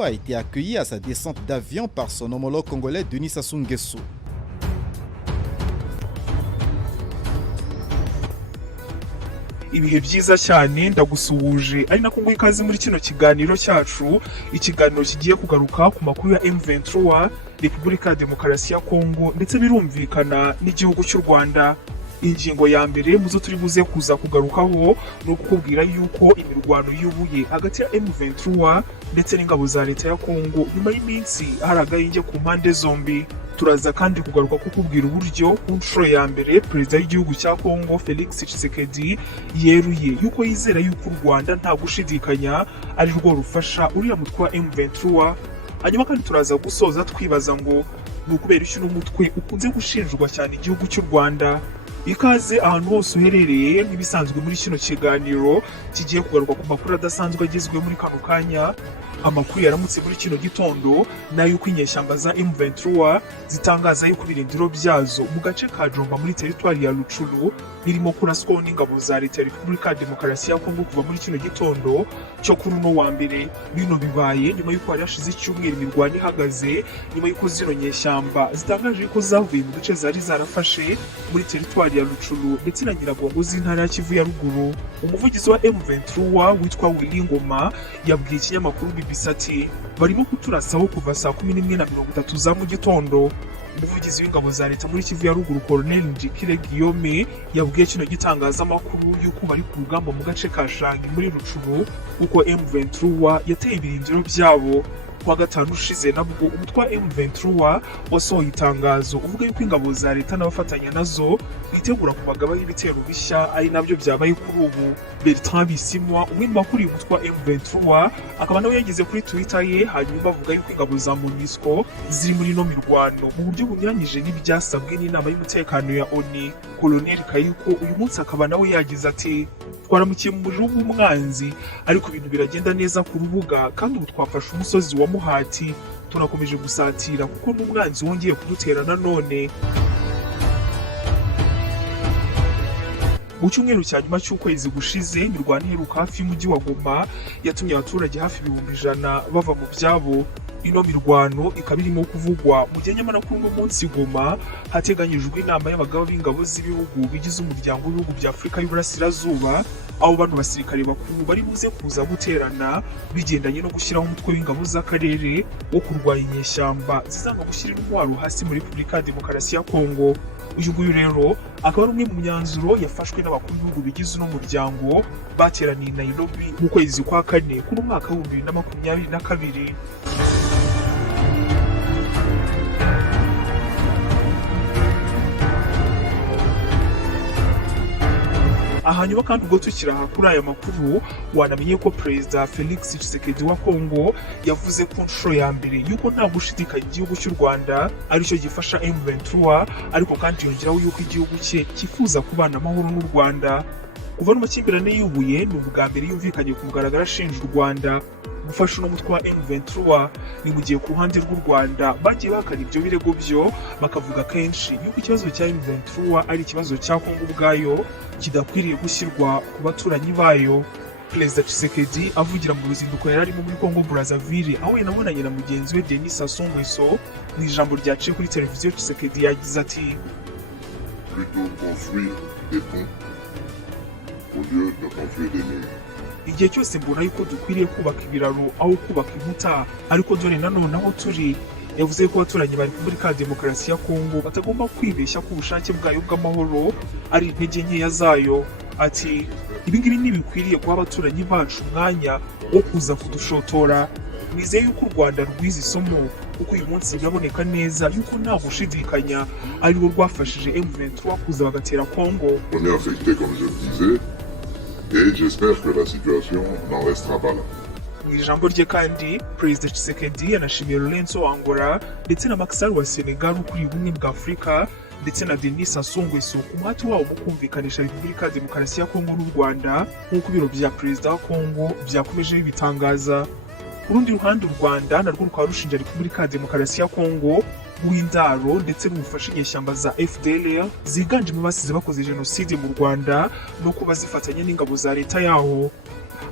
a été accueilli à sa descente d'avion par son homologue congolais Denis Sassou Nguesso. Ibihe byiza cyane ndagusuhuje ari nako ngo ikaze muri kino kiganiro cyacu, ikiganiro kigiye kugaruka ku makuru ya M23, Repubulika ya Demokarasi ya Kongo ndetse birumvikana n'igihugu cy'u Rwanda. Ingingo ya mbere muzo turi buze kuza kugarukaho no kukubwira yuko imirwano yubuye hagati ya M23 ndetse n'ingabo za leta ya Kongo nyuma y'iminsi hari agahenge ku mpande zombi. Turaza kandi kugaruka kukubwira uburyo ku nshuro ya mbere perezida w'igihugu cya Kongo Felix Tshisekedi yeruye yuko yizera yuko u Rwanda nta gushidikanya ari rwo rufasha uriya mutwe wa M23. Hanyuma kandi turaza gusoza twibaza ngo ni ukubera iki n'umutwe ukunze gushinjwa cyane igihugu cy'u Rwanda. Ikaze ahantu hose uherereye nk'ibisanzwe muri kino kiganiro kigiye kugaruka ku makuru adasanzwe agezwe muri kano kanya. Amakuru yaramutse muri kino gitondo nayo uko inyeshyamba za M23 zitangaza yuko ibirindiro byazo mu gace ka Jomba muri teritwari ya Rutshuru birimo kuraswaho n'ingabo za leta ya Repubulika ya Demokarasi ya Kongo kuva muri kino gitondo cyo kuri uno wa mbere. Bino bibaye nyuma y'uko hari hashize icyumweru imirwano ihagaze, nyuma y'uko zino nyeshyamba zitangaje ko zavuye mu duce zari zarafashe muri teritwari ya Rutshuru ndetse na Nyiragongo z'intara ya Kivu ya ruguru. Umuvugizi wa M23 witwa Willy Ngoma yabwiye ikinyamakuru BBC ati barimo kuturasaho kuva saa 11:30 za mu gitondo. Umuvugizi w'ingabo za leta muri Kivu ya ruguru Colonel Njikire Guillaume yabwiye kino gitangazamakuru yuko bari ku rugamba mu gace ka Shangi muri Rutshuru uko M23 yateye ibirindiro byabo. Kwa gatanu ushize nabwo umutwe wa M23 wasohoye itangazo uvuga yuko ingabo za leta n'abafatanya nazo bitegura kubagabaho ibitero bishya, ari nabyo byabaye kuri ubu. Bertrand Bisimwa, umwe mu bakuriye umutwe wa M23, akaba nawe yagize kuri Twitter ye hanyuma bavuga yuko ingabo za MONUSCO ziri muri no mirwano mu buryo bunyuranyije n'ibyasabwe n'inama y'umutekano ya ONU. Colonel Kayuko uyu munsi akaba nawe yagize ati twaramukiye mu muriro w'umwanzi ariko ibintu biragenda neza ku rubuga kandi ubu twafashe umusozi wa Muhati, turakomeje gusatira kuko n'umwanzi wongeye kudutera nanone. Mu cyumweru cya nyuma cy'ukwezi gushize imirwano iheruka hafi y'umujyi wa Goma yatumye abaturage hafi 100,000 bava mu byabo. Ino mirwano ikaba irimo kuvugwa mu gihe nyamara kuri uno munsi Goma hateganyijwe inama y'abagaba b'ingabo z'ibihugu bigize umuryango w'ibihugu bya Afurika y'Uburasirazuba, aho bano basirikare bakuru bari buze kuza guterana bigendanye no gushyiraho umutwe w'ingabo z'akarere wo kurwanya inyeshyamba zizanga gushyira intwaro hasi muri Repubulika ya Demokarasi ya Kongo. Uyu nguyu rero akaba ari umwe mu myanzuro yafashwe n'abakuru b'ibihugu bigize uno muryango bateraniye i Nairobi mu kwezi kwa kane kuri mwaka wa 2022. Hanyuma kandi ubwo tukiraha kuri aya makuru wanamenye ko Perezida Felix Tshisekedi wa Kongo yavuze ku nshuro ya mbere yuko nta gushidikanya igihugu cy'u Rwanda aricyo gifasha M23, ariko kandi yongeraho yuko igihugu cye cyifuza kubana amahoro n'u Rwanda. Kuva n'amakimbirane yubuye ni ubwa mbere yumvikanye ku mugaragaro ashinja u Rwanda gufasha uno mutwe wa M23. Ni mu gihe ku ruhande rw'u Rwanda bagiye bahakana ibyo birego byo bakavuga kenshi yuko ikibazo cya M23 ari ikibazo cya Kongo ubwayo kidakwiriye gushyirwa ku baturanyi bayo. Perezida Tshisekedi avugira mu ruzinduko yari arimo muri Kongo Brazzaville aho yanabonanye na mugenzi we Denis Sassou Nguesso. Mu ijambo ryaciye kuri televiziyo Tshisekedi yagize ati igihe cyose mbona yuko dukwiriye kubaka ibiraro aho kubaka inkuta, ariko dore nanone aho turi. Yavuze ko abaturanyi ba Repubulika ya Demokarasi ya Kongo batagomba kwibeshya ko ubushake bwayo bw'amahoro ari intege nkeya zayo. Ati ibingibi ntibikwiriye guha abaturanyi bacu umwanya wo kuza kudushotora. Nizeye yuko u Rwanda rwize isomo kuko uyu munsi biraboneka neza yuko nta gushidikanya ari rwo rwafashije M23 kuza bagatera Kongo. Et j'espère que la situation n'en restera pas là. Mu ijambo rye kandi Perezida Tshisekedi yanashimiye Lorenzo Angola ndetse na Macky Sall wa Senegal ukuriye ubumwe bwa Afurika ndetse na Denis Sassou Nguesso ku muhati wabo mu kumvikanisha Repubulika ya Demokarasi ya Kongo n'u Rwanda nk'uko ibiro bya Perezida wa Kongo byakomeje bibitangaza. Ku rundi ruhande u Rwanda narwo rukaba rushinja Repubulika ya Demokarasi ya Kongo w'indaro ndetse n'ubufasha inyeshyamba za FDLR ziganjemo basize bakoze jenoside mu Rwanda no kuba zifatanya n'ingabo za leta yaho.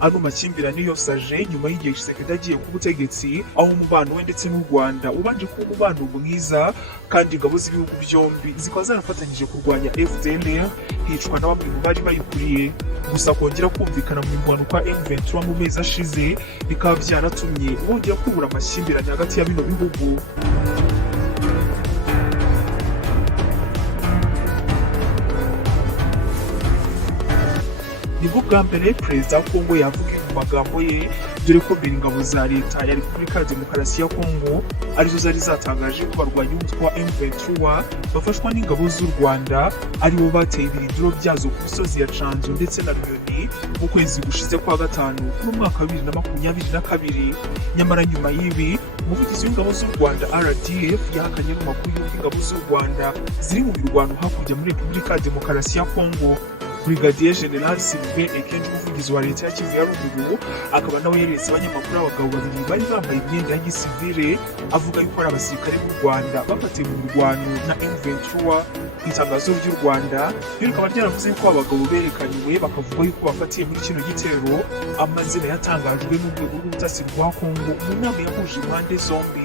ano makimbirane yose aje nyuma y'igihe Tshisekedi agiye ku butegetsi, aho umubano we ndetse n'u Rwanda ubanje kuba umubano mwiza, kandi ingabo z'ibihugu byombi zikaba zarafatanyije kurwanya FDLR, hicwa na bamwe mu bari bayikuriye. Gusa kongera kumvikana mu mirwano kwa M23 mu mezi ashize bikaba byaratumye bongera kubura amakimbirane hagati ya bino bihugu. Nibwo bwa mbere Perezida wa Kongo yavuga mu magambo ye, dore ko mbere ingabo za leta ya Repubulika ya Demokarasi ya Kongo arizo zari zatangaje ko barwanya umutwe wa M23 bafashwa n'ingabo z'u Rwanda, aribo bateye ibirindiro byazo ku misozi ya Canzu ndetse na Runyoni mu kwezi gushize kwa gatanu mu mwaka wa 2022. Nyamara nyuma y'ibi, umuvugizi w'ingabo z'u Rwanda RDF yahakanye n'amakuru y'uko ingabo z'u Rwanda ziri mu mirwano hakurya muri Repubulika ya Demokarasi ya Kongo. Brigadier General Sylvain Ekenge, umuvugizi wa leta ya Kivu ya Ruguru, akaba nawe yeretse abanyamakuru abagabo babiri bari bambaye imyenda ya gisivile, avuga yuko ari abasirikare b'u Rwanda bafatiwe mu mirwano na M23. Itangazo ry'u Rwanda rikaba ryaravuze yuko abagabo berekanywe bakavuga yuko bafatiye muri kino gitero amazina yatangajwe n'urwego rw'ubutasi rwa Kongo mu nama yahuje impande zombi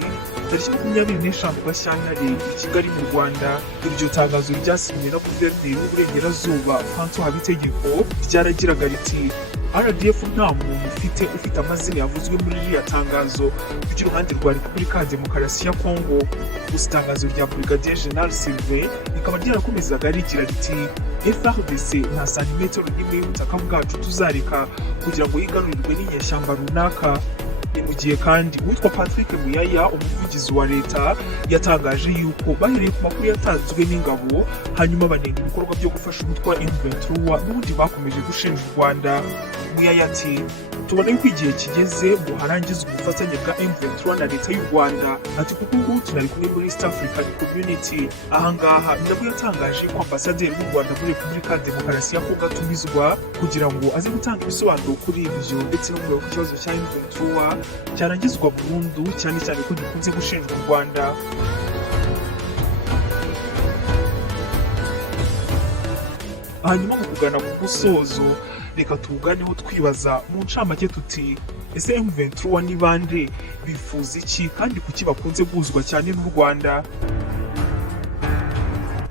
tariki 25 Gashyantare i Kigali mu Rwanda. Iryo tangazo ryasinywe na Guverineri w'Uburengerazuba Francois Habitegeko ryaragiraga riti RDF nta muntu ufite amazina yavuzwe muri iriya tangazo ry'uruhande rwa Repubulika ya Demokarasi ya Kongo. Gusa itangazo rya Brigadier General Sylvain rikaba ryarakomezaga rigira riti FARDC nta santimetero n'imwe y'ubutaka bwacu tuzareka kugira ngo yigarurirwe n'inyeshyamba runaka. Ni mu gihe kandi uwitwa Patrick Muyaya, umuvugizi wa leta, yatangaje yuko bahereye ku makuru yatanzwe n'ingabo hanyuma banenga ibikorwa byo gufasha umutwe wa M23 n'ubundi bakomeje gushinja u Rwanda. Muyaya ati tubona yuko igihe kigeze ngo harangizwe ubufatanye bwa M23 na leta y'u Rwanda. Ati kuko ubu tunari kumwe muri East African Community. Ahangaha nabwo yatangaje ko ambasaderi w'u Rwanda muri Repubulika ya Demokarasi ya Kongo atumizwa kugira ngo aze gutanga ibisobanuro kuri ibyo ndetse no kureba ku kibazo cya M23 cyarangizwa burundu, cyane cyane ko gikunze gushinjwa u Rwanda. Hanyuma mu kugana ku musozo, reka tuganeho twibaza mu ncamake tuti ese M23 ni bande, bifuza iki, kandi kuki bakunze guzwa cyane n'u Rwanda?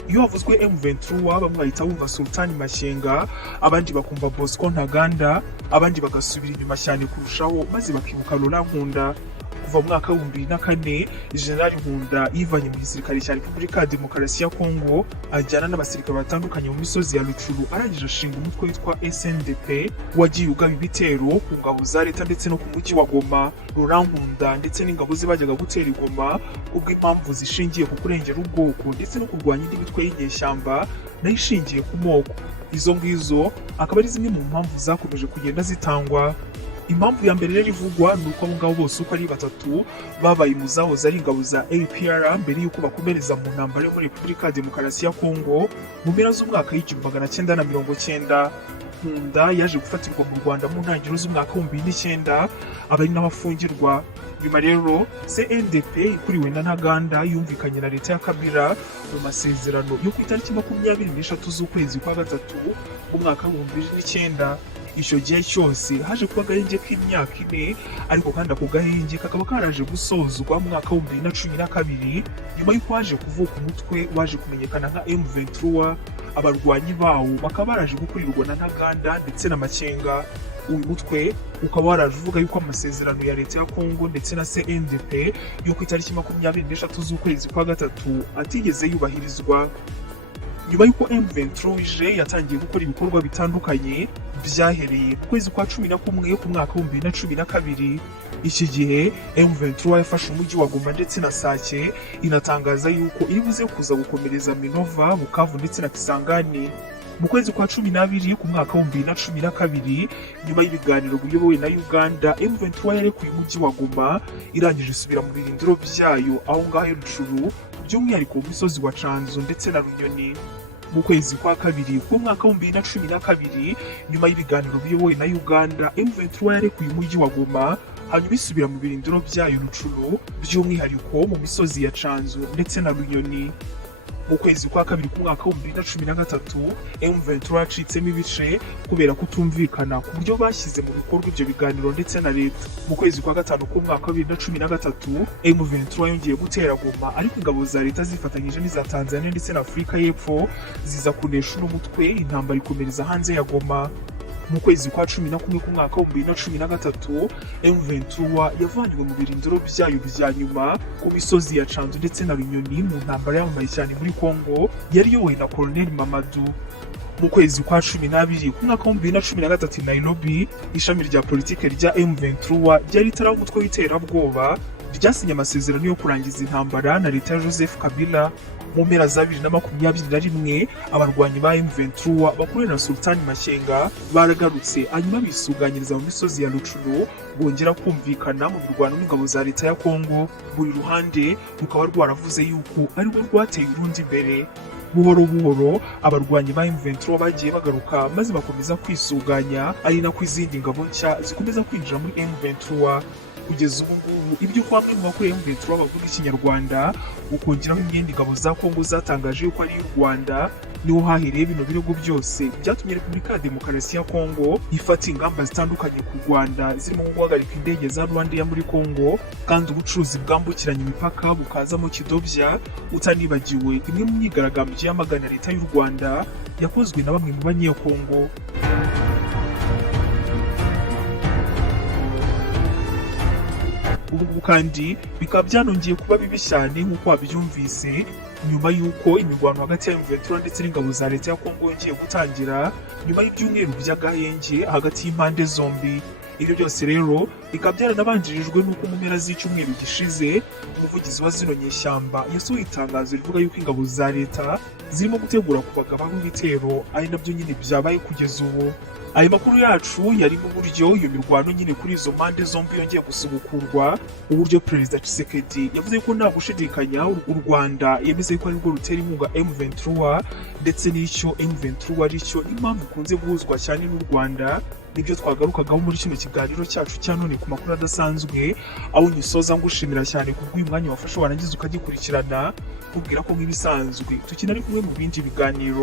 Iyo havuzwe M23 bamwe bahita bumva Sultani Makenga, abandi bakumva Bosco Ntaganda, abandi bagasubira inyuma cyane kurushaho maze bakibuka Laurent Nkunda. Kuva mu mwaka wa 2004 General Nkunda yivanye mu gisirikare cya Repubulika ya Demokarasi ya Kongo, ajyana n'abasirikare batandukanye mu misozi ya Rutshuru, arangije ashinga umutwe witwa SNDP wagiye ugaba ibitero ku ngabo za leta ndetse no ku mujyi wa Goma. Laurent Nkunda ndetse n'ingabo ze bajyaga gutera i Goma ubwo impamvu zishingiye ku kurengera ubwoko ndetse no kurwanya indi mitwe y'inyeshyamba nayo ishingiye ku moko. Izo ngizo akaba ari zimwe mu mpamvu zakomeje kugenda zitangwa. Impamvu ya mbere rero ivugwa ni uko abo ngabo bose uko ari batatu babaye mu zahoze ari ingabo za APR mbere y'uko bakomereza mu ntambara yo muri Repubulika ya Demokarasi ya Kongo mu mpera z'umwaka w'1990. Nkunda yaje gufatirwa mu Rwanda mu ntangiriro z'umwaka w'2009 aba ari naho afungirwa. Nyuma rero CNDP ikuriwe na Ntaganda yumvikanye na leta ya Kabila mu masezerano yo ku itariki 23 z'ukwezi kwa gatatu mu mwaka w'2009. Icyo gihe cyose haje kuba agahenge k'imyaka 4, ariko kandi ako gahenge kakaba karaje gusozwa mu mwaka w'2012 nyuma y'uko haje kuvuka umutwe waje kumenyekana nka M23. Abarwanyi bawo bakaba baraje gukurirwa na Ntaganda ndetse na Makenga. Uyu mutwe ukaba waraje uvuga yuko amasezerano ya leta ya Kongo ndetse na CNDP yo ku itariki 23 z'ukwezi kwa gatatu atigeze yubahirizwa. Nyuma y'uko M23 ije yatangiye gukora ibikorwa bitandukanye byahereye mu kwezi kwa 11 ku mwaka wa 2012. Iki gihe M23 yafashe umujyi wa Goma ndetse na Sake, inatangaza yuko iri buze kuza gukomereza Minova, Bukavu ndetse na Kisangani. Mu kwezi kwa 12 ku mwaka wa 2012 nyuma y'ibiganiro biyobowe na Uganda, M23 yarekuye umujyi wa Goma, irangije isubira mu birindiro byayo aho ngaho Rutshuru, by'umwihariko mu misozi wa Canzu ndetse na Runyoni. Mu kwezi kwa kabiri ku mwaka wa 2012 nyuma y'ibiganiro biyobowe na Uganda, M23 yarekuye umujyi wa Goma, hanyuma isubira mu birindiro byayo Rutshuru, by'umwihariko mu misozi ya Canzu ndetse na Runyoni. mu kwezi kwa kabiri k'umwaka wa 2013 M23 yacitsemo ibice kubera kutumvikana ku buryo bashyize mu bikorwa ibyo biganiro ndetse na leta. Mu kwezi kwa gatanu k'umwaka wa 2013 M23 yongeye gutera Goma, ariko ingabo za leta zifatanyije n'iza Tanzania ndetse na Afurika y'Epfo ziza kunesha uno mutwe, intambara ikomereza hanze ya Goma. Mu kwezi kwa 11 k'umwaka wa 2013 M23 yavanywe mu birindiro byayo bya nyuma ku misozi ya Canzu ndetse na Runyoni mu ntambara yamamaye cyane muri Kongo yari yowe na Colonel Mamadou. Mu kwezi kwa 12 k'umwaka wa 2013 i Nairobi, ishami rya politike rya M23 ryari ritaraho umutwe w'iterabwoba ryasinye amasezerano yo kurangiza intambara na leta ya Joseph Kabila. Mu mpera za 2021 abarwanyi ba M23 bakorera na Sultani Makenga baragarutse, hanyuma bisuganyiriza mu misozi ya Rucuru, bongera kumvikana mu mirwano n'ingabo za leta ya Kongo. Buri ruhande rukaba rwaravuze yuko ari rwo rwateye urundi imbere. Buhoro buhoro abarwanyi ba M23 bagiye bagaruka maze bakomeza kwisuganya, ari nako izindi ngabo nshya zikomeza kwinjira muri M23. Kugeza ubu ngubu ibyo kwamwe mu bakuru M23 bavuga ikinyarwanda ukongeraho imyenda ingabo za Kongo zatangaje yuko ari y'u Rwanda, niho hahereye bino birego byose byatumye Repubulika ya Demokarasi ya Kongo ifata ingamba zitandukanye ku Rwanda, zirimo guhagarika indege za Rwandair muri Kongo, kandi ubucuruzi bwambukiranya imipaka bukazamo kidobya, utanibagiwe imwe mu myigaragambyo yamagana leta y'u Rwanda yakozwe na bamwe mu banyekongo. Ubu kandi bikaba byanongeye kuba bibi cyane nk'uko wabyumvise nyuma y'uko imirwano hagati ya M23 ndetse n'ingabo za leta ya Kongo yongeye gutangira nyuma y'ibyumweru by'agahenge hagati y'impande zombi. Ibyo byose rero bikaba byaranabanjirijwe n'uko mu mpera z'icyumweru gishize umuvugizi wa zino nyeshyamba yasohoye itangazo rivuga yuko ingabo za leta zirimo gutegura kubagabaho ibitero, ari nabyo nyine byabaye kugeza ubu. Ayo makuru yacu yari mu buryo iyo mirwano nyine kuri izo mpande zombi yongeye gusubukurwa, uburyo Perezida Tshisekedi yavuze ko nta gushidikanya u Rwanda yemeze ko ari rwo rutera inkunga M23 ndetse n'icyo M23 ari cyo, n'impamvu ikunze guhuzwa cyane n'u Rwanda. Nibyo twagarukagaho muri kino kiganiro cyacu cya none ku makuru adasanzwe, aho nyisoza ngushimira cyane kubw'uyu mwanya wafashe warangiza ukagikurikirana, kubwira ko nk'ibisanzwe tukina ari kumwe mu bindi biganiro.